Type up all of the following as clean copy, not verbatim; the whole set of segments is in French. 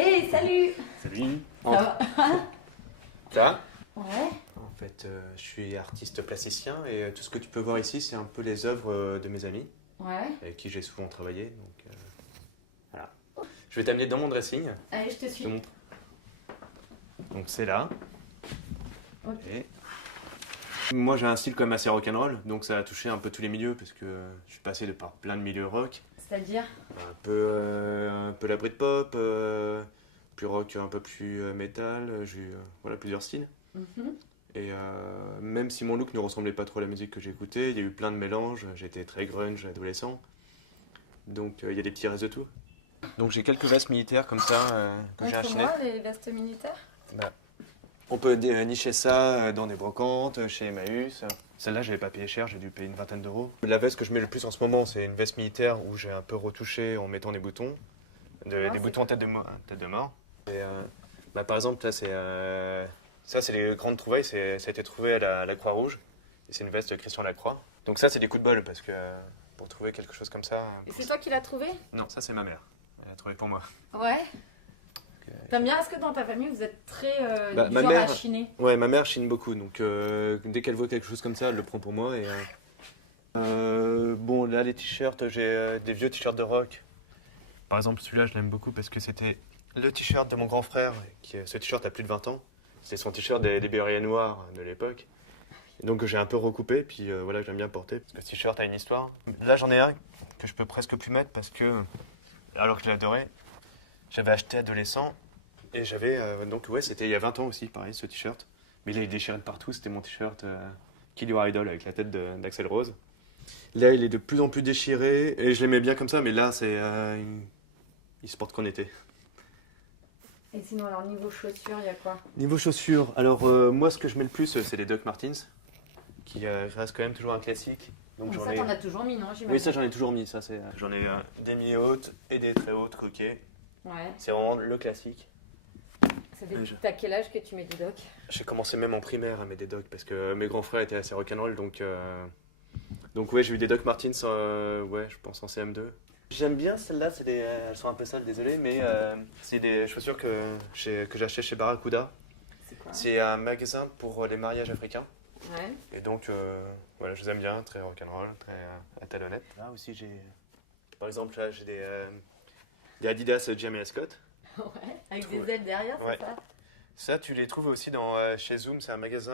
Hey, salut! Salut. Ça va? Ça va? Ouais. En fait, je suis artiste plasticien et tout ce que tu peux voir ici, c'est un peu les œuvres de mes amis Ouais. avec qui j'ai souvent travaillé. Donc, voilà. Je vais t'amener dans mon dressing. Allez, je te Je te suis. montre. Donc c'est là. Ok. Et moi j'ai un style quand même assez rock'n'roll, donc ça a touché un peu tous les milieux parce que je suis passé par plein de milieux rock. C'est-à-dire? Un peu la Britpop, plus rock, un peu plus métal. J'ai eu voilà, plusieurs styles. Mhm. Et même si mon look ne ressemblait pas trop à la musique que j'écoutais, il y a eu plein de mélanges. J'étais très grunge adolescent. Donc il y a des petits restes de tout. Donc j'ai quelques vestes militaires comme ça que j'ai acheté. Montre-moi les vestes militaires. Bah, on peut nicher ça dans des brocantes, chez Emmaüs. Celle-là, je l'avais pas payé cher, j'ai dû payer une vingtaine d'euros. La veste que je mets le plus en ce moment, c'est une veste militaire où j'ai un peu retouché en mettant des boutons. Des boutons en tête de mort. Et, bah, par exemple, là, ça, c'est les grandes trouvailles. Ça a été trouvé à la Croix-Rouge. Et c'est une veste Christian Lacroix. Donc ça, c'est des coups de bol parce que pour trouver quelque chose comme ça... Et c'est toi qui l'as trouvé? Non, ça, c'est ma mère. Elle a trouvé pour moi. Ouais. T'aimes bien? Est-ce que dans ta famille, vous êtes très Bah, du ma genre mère- à chiner? Ouais, ma mère chine beaucoup. Donc dès qu'elle voit quelque chose comme ça, elle le prend pour moi. Et, bon, là, les t-shirts, j'ai des vieux t-shirts de rock. Par exemple, celui-là, je l'aime beaucoup parce que c'était le t-shirt de mon grand frère. Ce t-shirt a plus de 20 ans. C'est son t-shirt des Bérets Noirs de l'époque. Et donc j'ai un peu recoupé, puis voilà, j'aime bien porter. Parce que ce t-shirt a une histoire. Là, j'en ai un que je peux presque plus mettre parce que, alors que je l'adorais, j'avais acheté adolescent. Et j'avais, donc ouais, c'était il y a 20 ans aussi, pareil, ce t-shirt. Mais là, il est déchiré de partout. C'était mon t-shirt Kill Your Idol avec la tête d'Axl Rose. Là, il est de plus en plus déchiré. Et je l'aimais bien comme ça, mais là, il se porte qu'en été. Et sinon, alors niveau chaussures, il y a quoi? Niveau chaussures, alors moi, ce que je mets le plus, c'est les Doc Martens, qui restent quand même toujours un classique. Donc Donc ça, t'en as toujours mis, non? J'imagine. Oui, ça, j'en ai toujours mis. Ça, c'est... J'en ai des mi-hautes et des très hautes croquées. Ouais. C'est vraiment le classique. Ça fait depuis t'as quel âge que tu mets des docks? J'ai commencé même en primaire à mettre des Doc parce que mes grands frères étaient assez rock'n'roll, donc ouais, j'ai eu des Doc Martens, ouais, je pense en CM2. J'aime bien celles-là, elles sont un peu sales, désolé, mais c'est des chaussures que j'ai acheté chez Barracuda. C'est quoi? C'est un magasin pour les mariages africains. Ouais. Et donc, voilà, je les aime bien, très rock'n'roll, très à talonnette. Là aussi, par exemple, là, j'ai des Adidas Jamie Scott. Ouais. Avec Trouve- des ailes derrière, Ouais. c'est ça? Ça, tu les trouves aussi chez Zoom, c'est un magasin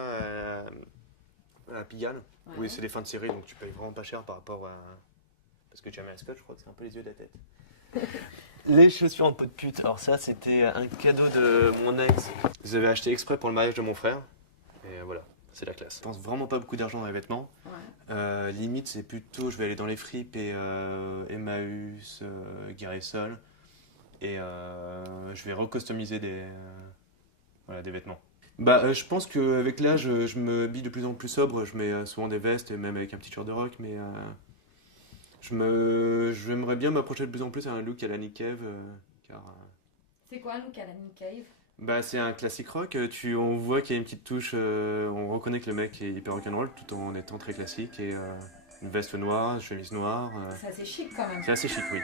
à Pigalle, où Ouais. c'est des fins de série, donc tu payes vraiment pas cher par rapport à... Parce que Jamie Scott, je crois que c'est un peu les yeux de la tête. Les chaussures en peau de pute, alors ça, c'était un cadeau de mon ex. Je les avais acheté exprès pour le mariage de mon frère, et voilà. C'est la classe. Je pense vraiment pas beaucoup d'argent dans les vêtements. Ouais. Limite, c'est plutôt, je vais aller dans les fripes et Emmaüs, Guérissol, et je vais recustomiser voilà, des vêtements. Bah, je pense qu'avec l'âge, je me habille de plus en plus sobre. Je mets souvent des vestes, et même avec un petit short de rock, mais j'aimerais bien m'approcher de plus en plus à un look à la Nick Cave, car C'est quoi un look à la Nick Cave? bah, c'est un classique rock. On voit qu'il y a une petite touche, on reconnaît que le mec est hyper rock'n'roll tout en étant très classique et une veste noire, une chemise noire. C'est assez chic quand même. C'est assez chic, oui.